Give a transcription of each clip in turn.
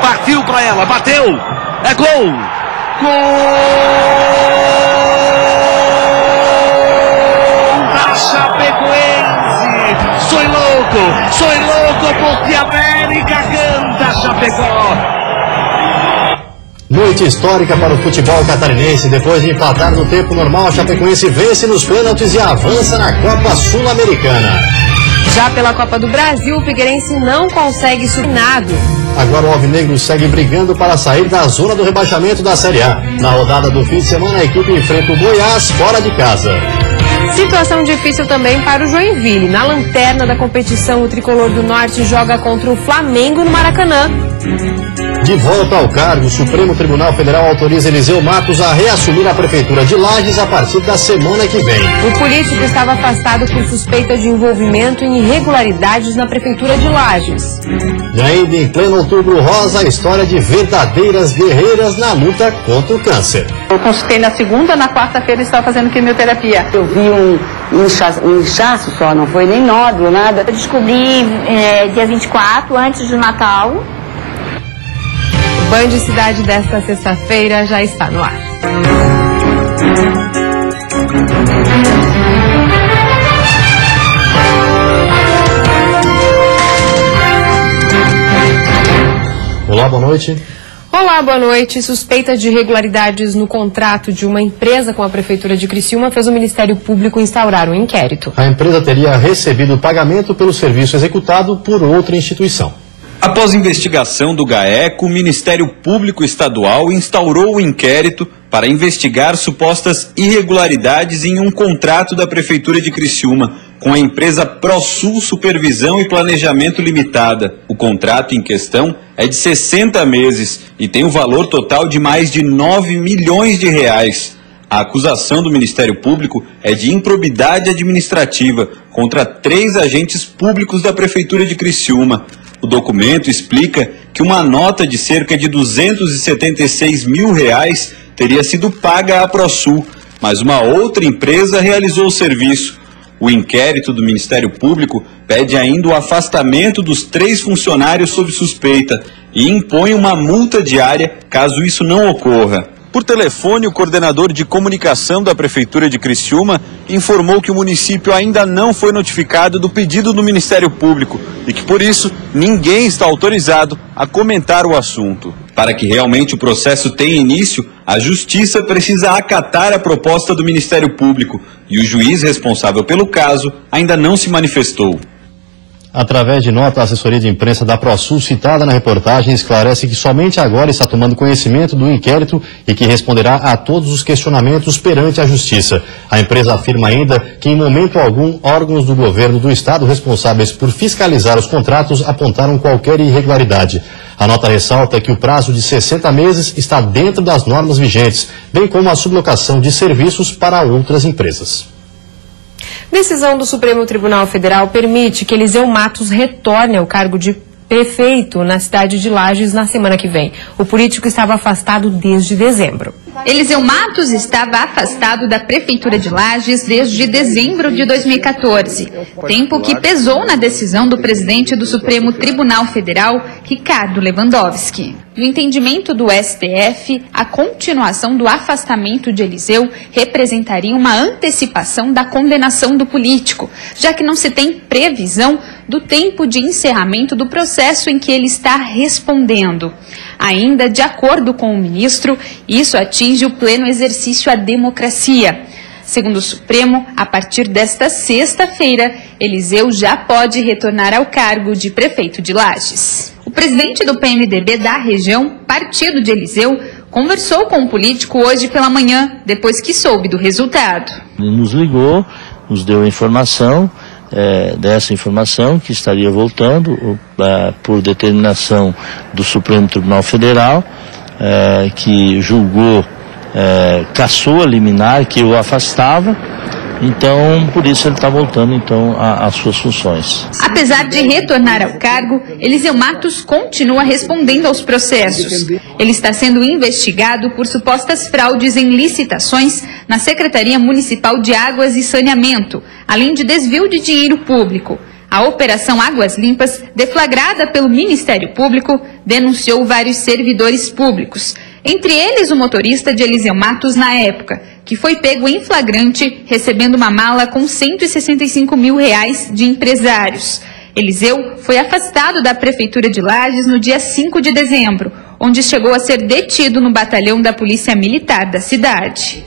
Partiu para ela, bateu, é gol! Gol da Chapecoense! Sou louco porque a América canta Chapecó! Noite histórica para o futebol catarinense. Depois de empatar no tempo normal, a Chapecoense vence nos pênaltis e avança na Copa Sul-Americana. Já pela Copa do Brasil, o Figueirense não consegue subir nada. Agora o Alvinegro segue brigando para sair da zona do rebaixamento da Série A. Na rodada do fim de semana, a equipe enfrenta o Goiás fora de casa. Situação difícil também para o Joinville. Na lanterna da competição, o Tricolor do Norte joga contra o Flamengo no Maracanã. De volta ao cargo, o Supremo Tribunal Federal autoriza Eliseu Matos a reassumir a Prefeitura de Lages a partir da semana que vem. O político estava afastado por suspeita de envolvimento em irregularidades na Prefeitura de Lages. E ainda em pleno Outubro Rosa, a história de verdadeiras guerreiras na luta contra o câncer. Eu consultei na segunda, na quarta-feira estava fazendo quimioterapia. Eu vi um inchaço só, não foi nem nódulo, nada. Eu descobri dia 24, antes do Natal. O Band Cidade desta sexta-feira já está no ar. Olá, boa noite. Olá, boa noite. Suspeita de irregularidades no contrato de uma empresa com a Prefeitura de Criciúma fez o Ministério Público instaurar um inquérito. A empresa teria recebido pagamento pelo serviço executado por outra instituição. Após investigação do GAECO, o Ministério Público Estadual instaurou o inquérito para investigar supostas irregularidades em um contrato da Prefeitura de Criciúma com a empresa ProSul Supervisão e Planejamento Limitada. O contrato em questão é de 60 meses e tem um valor total de mais de 9 milhões de reais. A acusação do Ministério Público é de improbidade administrativa contra 3 agentes públicos da Prefeitura de Criciúma. O documento explica que uma nota de cerca de R$276 mil teria sido paga à ProSul, mas uma outra empresa realizou o serviço. O inquérito do Ministério Público pede ainda o afastamento dos 3 funcionários sob suspeita e impõe uma multa diária caso isso não ocorra. Por telefone, o coordenador de comunicação da Prefeitura de Criciúma informou que o município ainda não foi notificado do pedido do Ministério Público e que, por isso, ninguém está autorizado a comentar o assunto. Para que realmente o processo tenha início, a Justiça precisa acatar a proposta do Ministério Público e o juiz responsável pelo caso ainda não se manifestou. Através de nota, a assessoria de imprensa da ProSul, citada na reportagem, esclarece que somente agora está tomando conhecimento do inquérito e que responderá a todos os questionamentos perante a Justiça. A empresa afirma ainda que, em momento algum, órgãos do governo do Estado responsáveis por fiscalizar os contratos apontaram qualquer irregularidade. A nota ressalta que o prazo de 60 meses está dentro das normas vigentes, bem como a sublocação de serviços para outras empresas. Decisão do Supremo Tribunal Federal permite que Eliseu Matos retorne ao cargo de prefeito na cidade de Lages na semana que vem. O político estava afastado desde dezembro. Eliseu Matos estava afastado da Prefeitura de Lages desde dezembro de 2014, tempo que pesou na decisão do presidente do Supremo Tribunal Federal, Ricardo Lewandowski. No entendimento do STF, a continuação do afastamento de Eliseu representaria uma antecipação da condenação do político, já que não se tem previsão do tempo de encerramento do processo em que ele está respondendo. Ainda de acordo com o ministro, isso atinge o pleno exercício à democracia. Segundo o Supremo, a partir desta sexta-feira, Eliseu já pode retornar ao cargo de prefeito de Lages. O presidente do PMDB da região, partido de Eliseu, conversou com o político hoje pela manhã, depois que soube do resultado. Ele nos ligou, nos deu a informação, dessa informação que estaria voltando por determinação do Supremo Tribunal Federal, que julgou, cassou a liminar que o afastava. Então, por isso ele está voltando então às suas funções. Apesar de retornar ao cargo, Eliseu Matos continua respondendo aos processos. Ele está sendo investigado por supostas fraudes em licitações na Secretaria Municipal de Águas e Saneamento, além de desvio de dinheiro público. A Operação Águas Limpas, deflagrada pelo Ministério Público, denunciou vários servidores públicos, entre eles o motorista de Eliseu Matos na época, que foi pego em flagrante recebendo uma mala com R$165 mil de empresários. Eliseu foi afastado da Prefeitura de Lages no dia 5 de dezembro, onde chegou a ser detido no batalhão da Polícia Militar da cidade.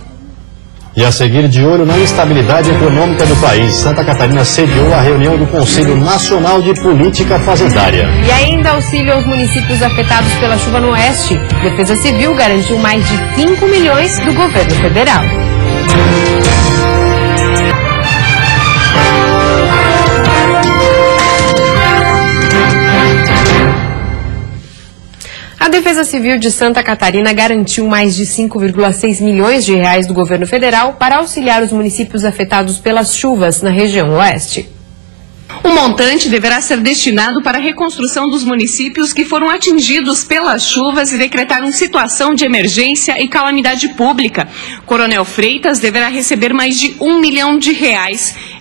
E a seguir, de olho na instabilidade econômica do país, Santa Catarina sediou a reunião do Conselho Nacional de Política Fazendária. E ainda auxílio aos municípios afetados pela chuva no Oeste. Defesa Civil garantiu mais de 5 milhões do governo federal. A Defesa Civil de Santa Catarina garantiu mais de 5,6 milhões de reais do governo federal para auxiliar os municípios afetados pelas chuvas na região oeste. O montante deverá ser destinado para a reconstrução dos municípios que foram atingidos pelas chuvas e decretaram situação de emergência e calamidade pública. Coronel Freitas deverá receber mais de R$1 milhão.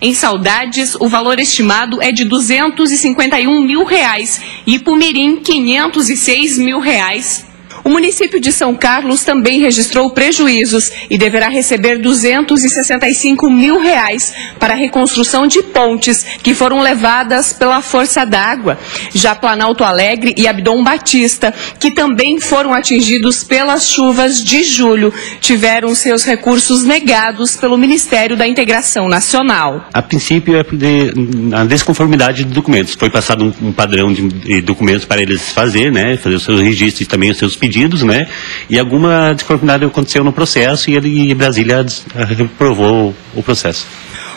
Em Saudades, o valor estimado é de R$251 mil e Ipumirim, R$506 mil. O município de São Carlos também registrou prejuízos e deverá receber R$265 mil para a reconstrução de pontes que foram levadas pela força d'água. Já Planalto Alegre e Abdom Batista, que também foram atingidos pelas chuvas de julho, tiveram seus recursos negados pelo Ministério da Integração Nacional. A princípio é a desconformidade de documentos. Foi passado um padrão de documentos para eles fazer os seus registros e também os seus pedidos, e alguma desconformidade aconteceu no processo e Brasília reprovou o processo.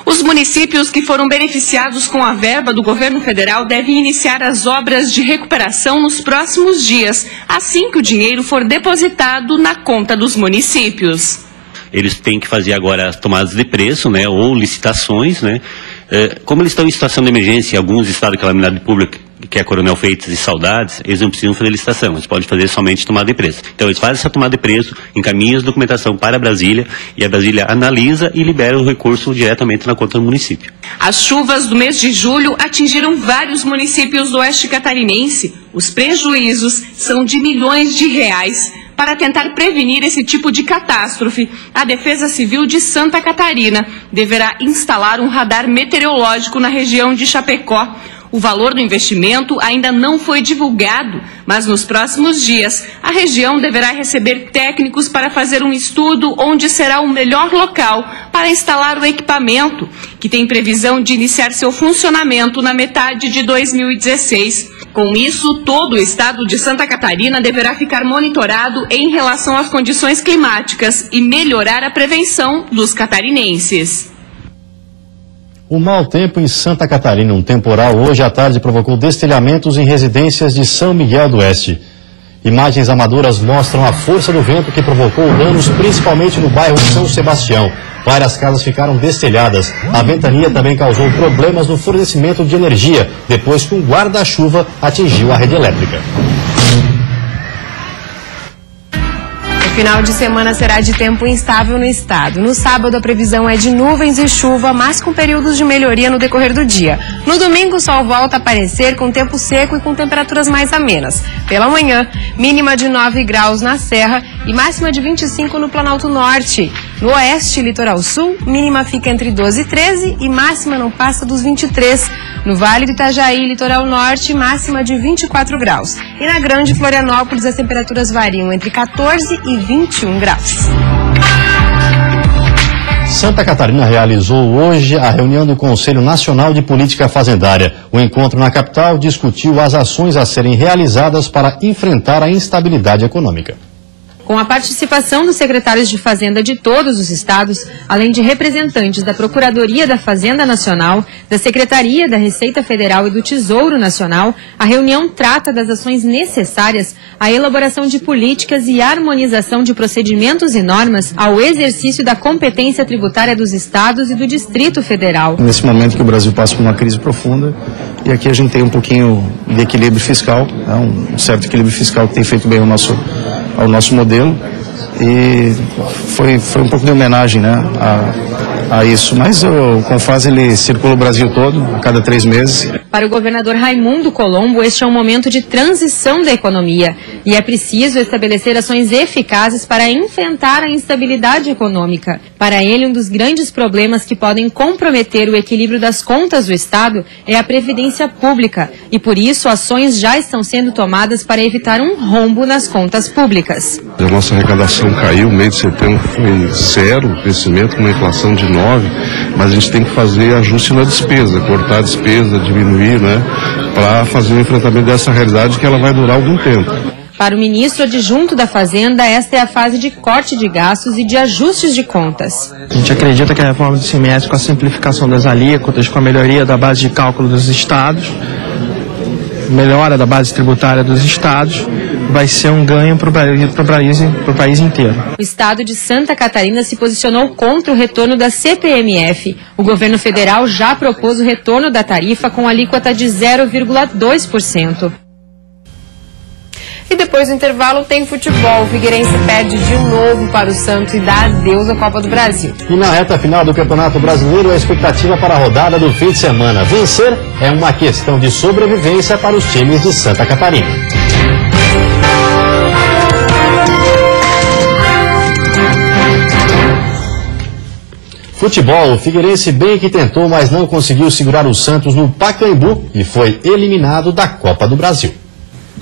Os municípios que foram beneficiados com a verba do governo federal devem iniciar as obras de recuperação nos próximos dias, assim que o dinheiro for depositado na conta dos municípios. Eles têm que fazer agora as tomadas de preço, ou licitações, Como eles estão em situação de emergência em alguns estados de calamidade pública, que é Coronel Freitas e Saudades, eles não precisam fazer licitação, eles podem fazer somente tomada de preço. Então eles fazem essa tomada de preço, encaminham a documentação para Brasília e a Brasília analisa e libera o recurso diretamente na conta do município. As chuvas do mês de julho atingiram vários municípios do oeste catarinense. Os prejuízos são de milhões de reais. Para tentar prevenir esse tipo de catástrofe, a Defesa Civil de Santa Catarina deverá instalar um radar meteorológico na região de Chapecó. O valor do investimento ainda não foi divulgado, mas nos próximos dias a região deverá receber técnicos para fazer um estudo onde será o melhor local para instalar o equipamento, que tem previsão de iniciar seu funcionamento na metade de 2016. Com isso, todo o estado de Santa Catarina deverá ficar monitorado em relação às condições climáticas e melhorar a prevenção dos catarinenses. O mau tempo em Santa Catarina, um temporal hoje à tarde provocou destelhamentos em residências de São Miguel do Oeste. Imagens amadoras mostram a força do vento que provocou danos principalmente no bairro São Sebastião. Várias casas ficaram destelhadas. A ventania também causou problemas no fornecimento de energia, depois que um guarda-chuva atingiu a rede elétrica. O final de semana será de tempo instável no estado. No sábado, a previsão é de nuvens e chuva, mas com períodos de melhoria no decorrer do dia. No domingo, o sol volta a aparecer com tempo seco e com temperaturas mais amenas. Pela manhã, mínima de 9 graus na Serra e máxima de 25 no Planalto Norte. No oeste e litoral sul, mínima fica entre 12 e 13 e máxima não passa dos 23. No Vale do Itajaí, litoral norte, máxima de 24 graus. E na Grande Florianópolis, as temperaturas variam entre 14 e 21 graus. Santa Catarina realizou hoje a reunião do Conselho Nacional de Política Fazendária. O encontro na capital discutiu as ações a serem realizadas para enfrentar a instabilidade econômica. Com a participação dos secretários de Fazenda de todos os estados, além de representantes da Procuradoria da Fazenda Nacional, da Secretaria da Receita Federal e do Tesouro Nacional, a reunião trata das ações necessárias à elaboração de políticas e harmonização de procedimentos e normas ao exercício da competência tributária dos estados e do Distrito Federal. Nesse momento que o Brasil passa por uma crise profunda, e aqui a gente tem um pouquinho de equilíbrio fiscal, um certo equilíbrio fiscal que tem feito bem ao nosso modelo, e foi um pouco de homenagem a isso. Mas o CONFAS ele circula o Brasil todo, a cada 3 meses. Para o governador Raimundo Colombo, este é um momento de transição da economia e é preciso estabelecer ações eficazes para enfrentar a instabilidade econômica. Para ele, um dos grandes problemas que podem comprometer o equilíbrio das contas do Estado é a previdência pública e, por isso, ações já estão sendo tomadas para evitar um rombo nas contas públicas. A nossa arrecadação caiu, no mês de setembro foi 0 crescimento, com uma inflação de 9, mas a gente tem que fazer ajuste na despesa, cortar a despesa, diminuir, né, para fazer o enfrentamento dessa realidade que ela vai durar algum tempo. Para o ministro adjunto da Fazenda, esta é a fase de corte de gastos e de ajustes de contas. A gente acredita que a reforma do ICMS, com a simplificação das alíquotas, com a melhoria da base de cálculo dos estados, melhora da base tributária dos estados, vai ser um ganho para o país inteiro. O estado de Santa Catarina se posicionou contra o retorno da CPMF. O governo federal já propôs o retorno da tarifa com alíquota de 0,2%. E depois do intervalo tem futebol. O Figueirense perde de novo para o Santos e dá adeus à Copa do Brasil. E na reta final do Campeonato Brasileiro, a expectativa para a rodada do fim de semana. Vencer é uma questão de sobrevivência para os times de Santa Catarina. Futebol, o Figueirense bem que tentou, mas não conseguiu segurar o Santos no Pacaembu e foi eliminado da Copa do Brasil.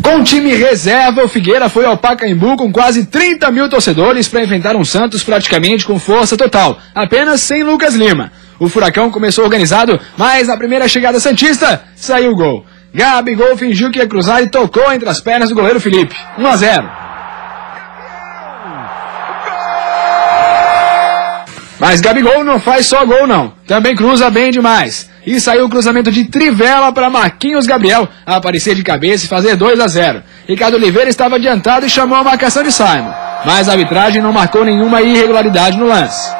Com time reserva, o Figueira foi ao Pacaembu com quase 30 mil torcedores para enfrentar um Santos praticamente com força total, apenas sem Lucas Lima. O Furacão começou organizado, mas na primeira chegada santista, saiu o gol. Gabigol fingiu que ia cruzar e tocou entre as pernas do goleiro Felipe. 1-0. Mas Gabigol não faz só gol não, também cruza bem demais. E saiu o cruzamento de trivela para Marquinhos Gabriel aparecer de cabeça e fazer 2-0. Ricardo Oliveira estava adiantado e chamou a marcação de Simon, mas a arbitragem não marcou nenhuma irregularidade no lance.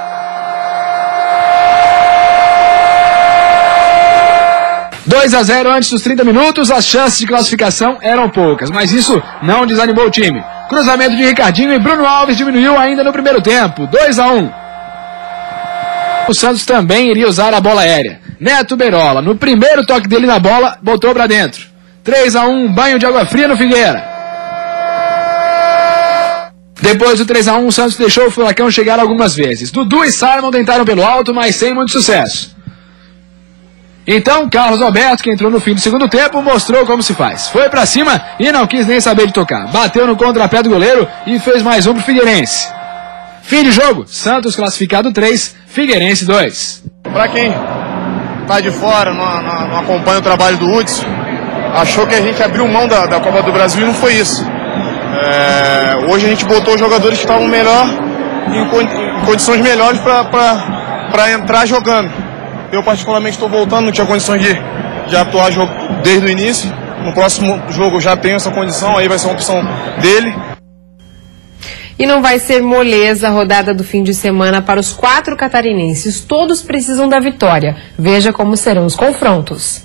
(2-0) antes dos 30 minutos, as chances de classificação eram poucas, mas isso não desanimou o time. Cruzamento de Ricardinho e Bruno Alves diminuiu ainda no primeiro tempo, 2-1. O Santos também iria usar a bola aérea. Neto Berola, no primeiro toque dele na bola, botou pra dentro. 3-1, banho de água fria no Figueira. Depois do 3-1, o Santos deixou o Furacão chegar algumas vezes. Dudu e Simon tentaram pelo alto, mas sem muito sucesso. Então, Carlos Alberto, que entrou no fim do segundo tempo, mostrou como se faz. Foi pra cima e não quis nem saber de tocar. Bateu no contrapé do goleiro e fez mais um pro Figueirense. Fim de jogo, Santos classificado 3, Figueirense 2. Pra quem tá de fora, não acompanha o trabalho do Hudson, achou que a gente abriu mão da Copa do Brasil e não foi isso. Hoje a gente botou os jogadores que estavam melhor, em condições melhores para entrar jogando. Eu particularmente estou voltando, não tinha condições de atuar desde o início. No próximo jogo já tenho essa condição, aí vai ser uma opção dele. E não vai ser moleza a rodada do fim de semana para os 4 catarinenses. Todos precisam da vitória. Veja como serão os confrontos.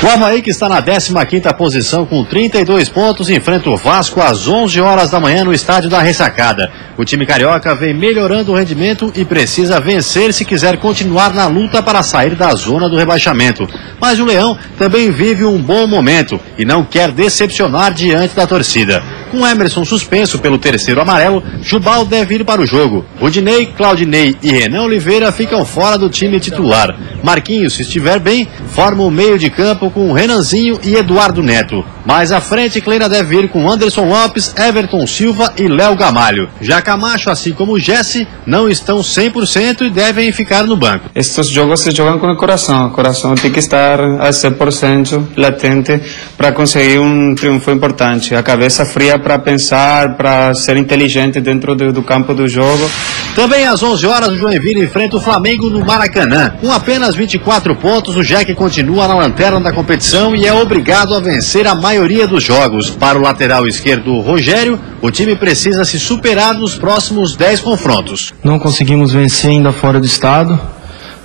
O Avaí, que está na 15ª posição com 32 pontos, enfrenta o Vasco às 11 horas da manhã no estádio da Ressacada. O time carioca vem melhorando o rendimento e precisa vencer se quiser continuar na luta para sair da zona do rebaixamento. Mas o Leão também vive um bom momento e não quer decepcionar diante da torcida. Com Emerson suspenso pelo 3º amarelo, Jubal deve ir para o jogo. Rudinei, Claudinei e Renan Oliveira ficam fora do time titular. Marquinhos, se estiver bem, forma o meio de campo com Renanzinho e Eduardo Neto. Mais à frente, Kleina deve ir com Anderson Lopes, Everton Silva e Léo Gamalho. Já Camacho, assim como Jesse, não estão 100% e devem ficar no banco. Estes jogos se jogam com o coração tem que estar a 100% latente para conseguir um triunfo importante. A cabeça fria para pensar, para ser inteligente dentro do campo do jogo. Também às 11 horas, o Joinville enfrenta o Flamengo no Maracanã. Com apenas 24 pontos, o Jack continua na lanterna da competição e é obrigado a vencer a maioria dos jogos. Para o lateral esquerdo, Rogério, o time precisa se superar nos próximos 10 confrontos. Não conseguimos vencer ainda fora do estado,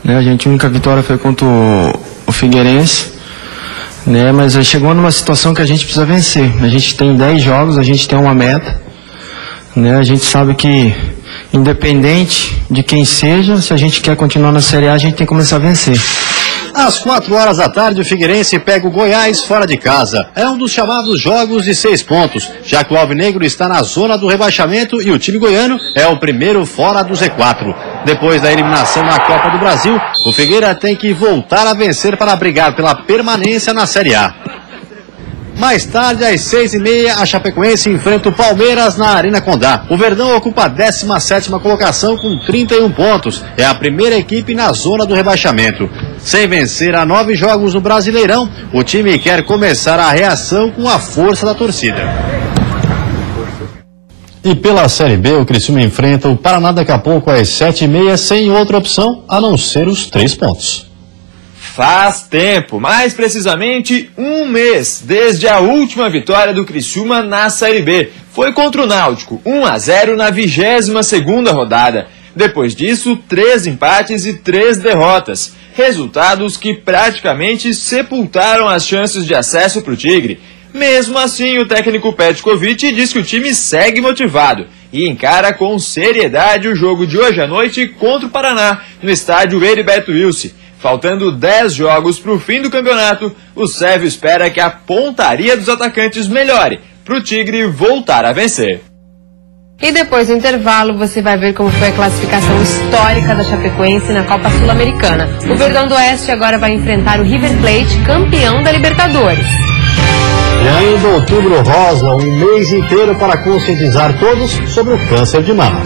né? A única vitória foi contra o Figueirense, né? Mas chegou numa situação que a gente precisa vencer. A gente tem 10 jogos, a gente tem uma meta, né? A gente sabe que Independente de quem seja, se a gente quer continuar na Série A, a gente tem que começar a vencer. Às 4 horas da tarde, o Figueirense pega o Goiás fora de casa. É um dos chamados jogos de 6 pontos, já que o Alvinegro está na zona do rebaixamento e o time goiano é o primeiro fora do Z4. Depois da eliminação na Copa do Brasil, o Figueira tem que voltar a vencer para brigar pela permanência na Série A. Mais tarde, às 6h30, a Chapecoense enfrenta o Palmeiras na Arena Condá. O Verdão ocupa a 17ª colocação com 31 pontos. É a primeira equipe na zona do rebaixamento. Sem vencer há 9 jogos no Brasileirão, o time quer começar a reação com a força da torcida. E pela Série B, o Criciúma enfrenta o Paraná daqui a pouco às 7h30, sem outra opção a não ser os 3 pontos. Faz tempo, mais precisamente 1 mês, desde a última vitória do Criciúma na Série B. Foi contra o Náutico, 1-0 na 22ª rodada. Depois disso, 3 empates e 3 derrotas. Resultados que praticamente sepultaram as chances de acesso para o Tigre. Mesmo assim, o técnico Petkovic diz que o time segue motivado e encara com seriedade o jogo de hoje à noite contra o Paraná, no estádio Heriberto Wilson. Faltando 10 jogos para o fim do campeonato, o Sérvio espera que a pontaria dos atacantes melhore para o Tigre voltar a vencer. E depois do intervalo, você vai ver como foi a classificação histórica da Chapecoense na Copa Sul-Americana. O Verdão do Oeste agora vai enfrentar o River Plate, campeão da Libertadores. E ainda Outubro Rosa, um mês inteiro para conscientizar todos sobre o câncer de mama.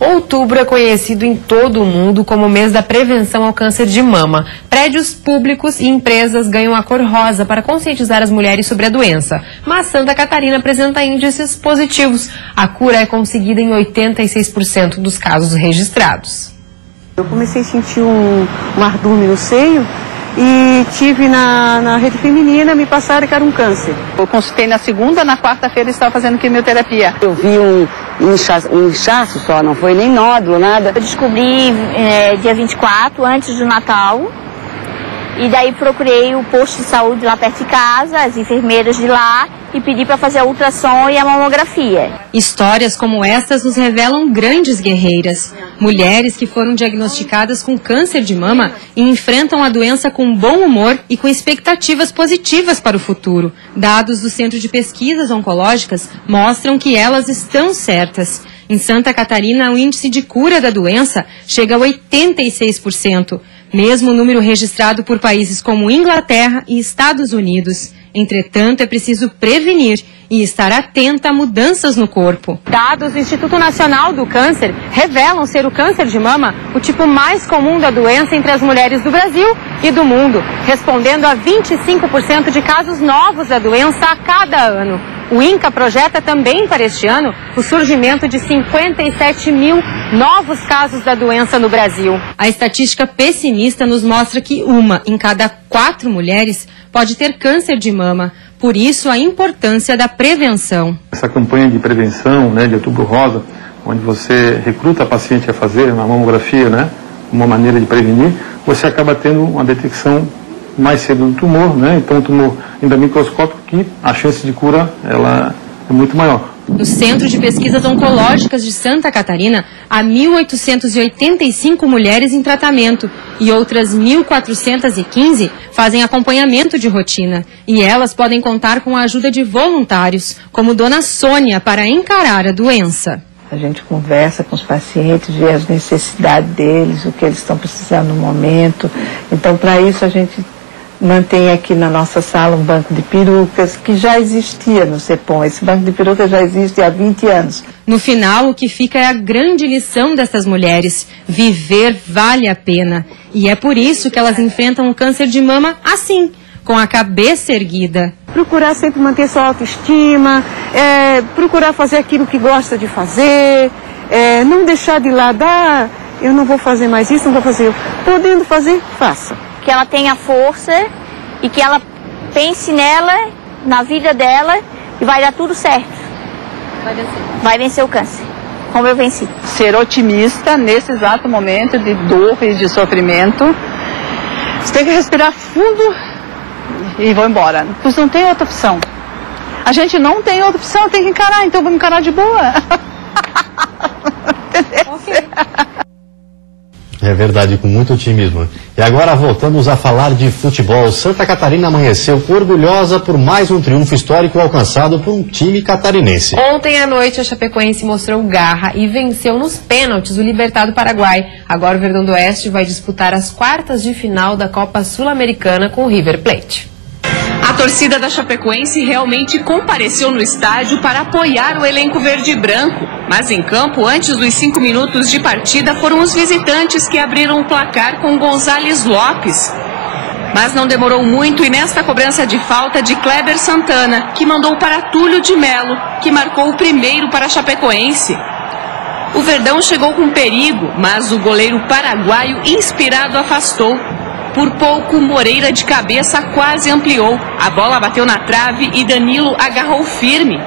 Outubro é conhecido em todo o mundo como o mês da prevenção ao câncer de mama. Prédios públicos e empresas ganham a cor rosa para conscientizar as mulheres sobre a doença. Mas Santa Catarina apresenta índices positivos. A cura é conseguida em 86% dos casos registrados. Eu comecei a sentir um ardor no seio e tive na rede feminina, me passaram que era um câncer. Eu consultei na segunda, na quarta-feira estava fazendo quimioterapia. Eu vi um inchaço só, não foi nem nódulo, nada. Eu descobri dia 24, antes do Natal, e daí procurei o posto de saúde lá perto de casa, as enfermeiras de lá, e pedi para fazer a ultrassom e a mamografia. Histórias como essas nos revelam grandes guerreiras. Mulheres que foram diagnosticadas com câncer de mama e enfrentam a doença com bom humor e com expectativas positivas para o futuro. Dados do Centro de Pesquisas Oncológicas mostram que elas estão certas. Em Santa Catarina, o índice de cura da doença chega a 86%, mesmo número registrado por países como Inglaterra e Estados Unidos. Entretanto, é preciso prevenir e estar atenta a mudanças no corpo. Dados do Instituto Nacional do Câncer revelam ser o câncer de mama o tipo mais comum da doença entre as mulheres do Brasil e do mundo, respondendo a 25% de casos novos da doença a cada ano. O INCA projeta também para este ano o surgimento de 57 mil novos casos da doença no Brasil. A estatística pessimista nos mostra que 1 em cada 4 mulheres pode ter câncer de mama. Por isso, a importância da prevenção. Essa campanha de prevenção, de Outubro Rosa, onde você recruta a paciente a fazer uma mamografia, uma maneira de prevenir, você acaba tendo uma detecção mais cedo do tumor, então o tumor ainda microscópico, que a chance de cura ela é muito maior. No Centro de Pesquisas Oncológicas de Santa Catarina, há 1.885 mulheres em tratamento e outras 1.415 fazem acompanhamento de rotina. E elas podem contar com a ajuda de voluntários, como Dona Sônia, para encarar a doença. A gente conversa com os pacientes, vê as necessidades deles, o que eles estão precisando no momento. Então, para isso, a gente mantém aqui na nossa sala um banco de perucas que já existia no CEPOM. Esse banco de perucas já existe há 20 anos. No final, o que fica é a grande lição dessas mulheres. Viver vale a pena. E é por isso que elas enfrentam o câncer de mama assim, com a cabeça erguida. Procurar sempre manter sua autoestima, procurar fazer aquilo que gosta de fazer, não deixar de lado, eu não vou fazer mais isso, não vou fazer. Podendo fazer, faça. Que ela tenha força e que ela pense nela, na vida dela, e vai dar tudo certo. Vai vencer. Vai vencer o câncer, como eu venci. Ser otimista nesse exato momento de dor e de sofrimento. Você tem que respirar fundo e vou embora. Pois não tem outra opção. A gente não tem outra opção, tem que encarar, então vamos encarar de boa. Okay. É verdade, com muito otimismo. E agora voltamos a falar de futebol. Santa Catarina amanheceu orgulhosa por mais um triunfo histórico alcançado por um time catarinense. Ontem à noite a Chapecoense mostrou garra e venceu nos pênaltis o Libertad do Paraguai. Agora o Verdão do Oeste vai disputar as quartas de final da Copa Sul-Americana com o River Plate. A torcida da Chapecoense realmente compareceu no estádio para apoiar o elenco verde e branco. Mas em campo, antes dos 5 minutos de partida, foram os visitantes que abriram o placar com González Lopes. Mas não demorou muito e nesta cobrança de falta de Kleber Santana, que mandou para Túlio de Melo, que marcou o primeiro para a Chapecoense. O Verdão chegou com perigo, mas o goleiro paraguaio inspirado afastou. Por pouco, Moreira de cabeça quase ampliou. A bola bateu na trave e Danilo agarrou firme.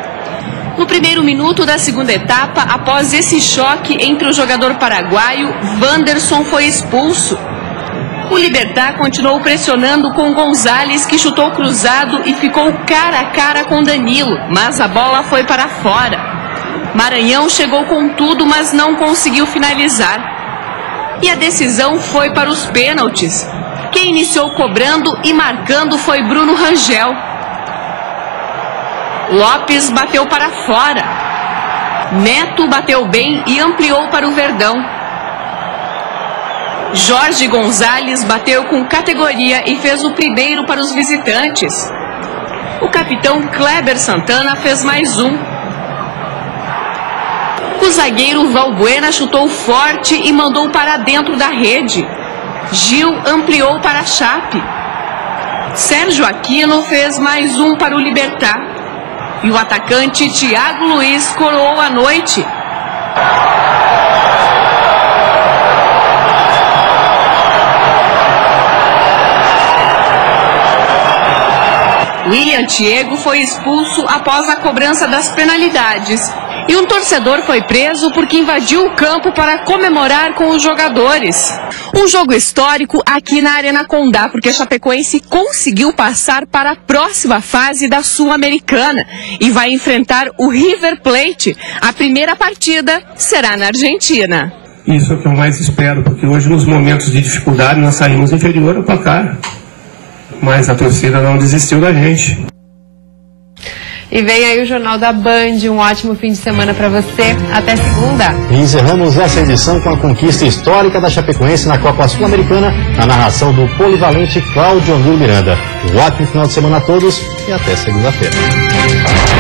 No primeiro minuto da segunda etapa, após esse choque entre o jogador paraguaio, Wanderson foi expulso. O Libertad continuou pressionando com González, que chutou cruzado e ficou cara a cara com Danilo, mas a bola foi para fora. Maranhão chegou com tudo, mas não conseguiu finalizar. E a decisão foi para os pênaltis. Quem iniciou cobrando e marcando foi Bruno Rangel. Lopes bateu para fora. Neto bateu bem e ampliou para o Verdão. Jorge González bateu com categoria e fez o primeiro para os visitantes. O capitão Kleber Santana fez mais um. O zagueiro Valbuena chutou forte e mandou para dentro da rede. Gil ampliou para a Chape. Sérgio Aquino fez mais um para o Libertad. E o atacante Thiago Luiz coroou a noite. William Thiago foi expulso após a cobrança das penalidades. E um torcedor foi preso porque invadiu o campo para comemorar com os jogadores. Um jogo histórico aqui na Arena Condá, porque a Chapecoense conseguiu passar para a próxima fase da Sul-Americana e vai enfrentar o River Plate. A primeira partida será na Argentina. Isso é o que eu mais espero, porque hoje nos momentos de dificuldade nós saímos inferior ao placar. Mas a torcida não desistiu da gente. E vem aí o Jornal da Band, um ótimo fim de semana para você. Até segunda. E encerramos essa edição com a conquista histórica da Chapecoense na Copa Sul-Americana, na narração do polivalente Cláudio André Miranda. Um ótimo final de semana a todos e até segunda-feira.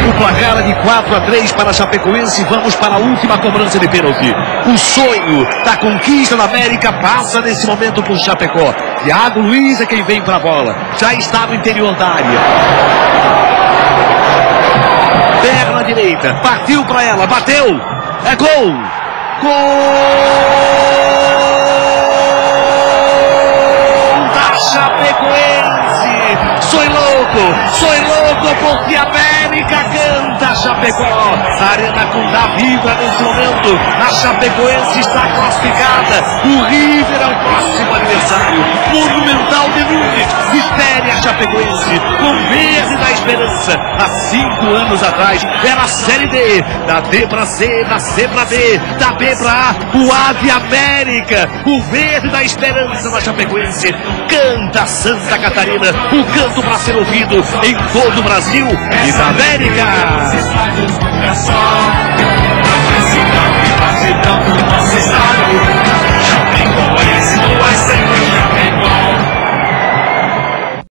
O placar é de 4-3 para a Chapecoense. Vamos para a última cobrança de pênalti. O sonho da conquista da América passa nesse momento por Chapecó. Thiago Luiz é quem vem para a bola. Já está no interior da área. Perna direita, partiu para ela, bateu, é gol, gol da Chapecoense. Soy louco porque a América canta Chapecó. A Arena Condá vibra nesse momento. A Chapecoense está classificada. O River é o próximo adversário. Monumental de Nunes espere a Chapecoense com verde da esperança. Há 5 anos atrás era a Série D, da D para C, da C para D, da B para A, o A de América, o verde da esperança da Chapecoense. Canta Santa Catarina, o canto para ser ouvido em todo o Brasil e da América. É só,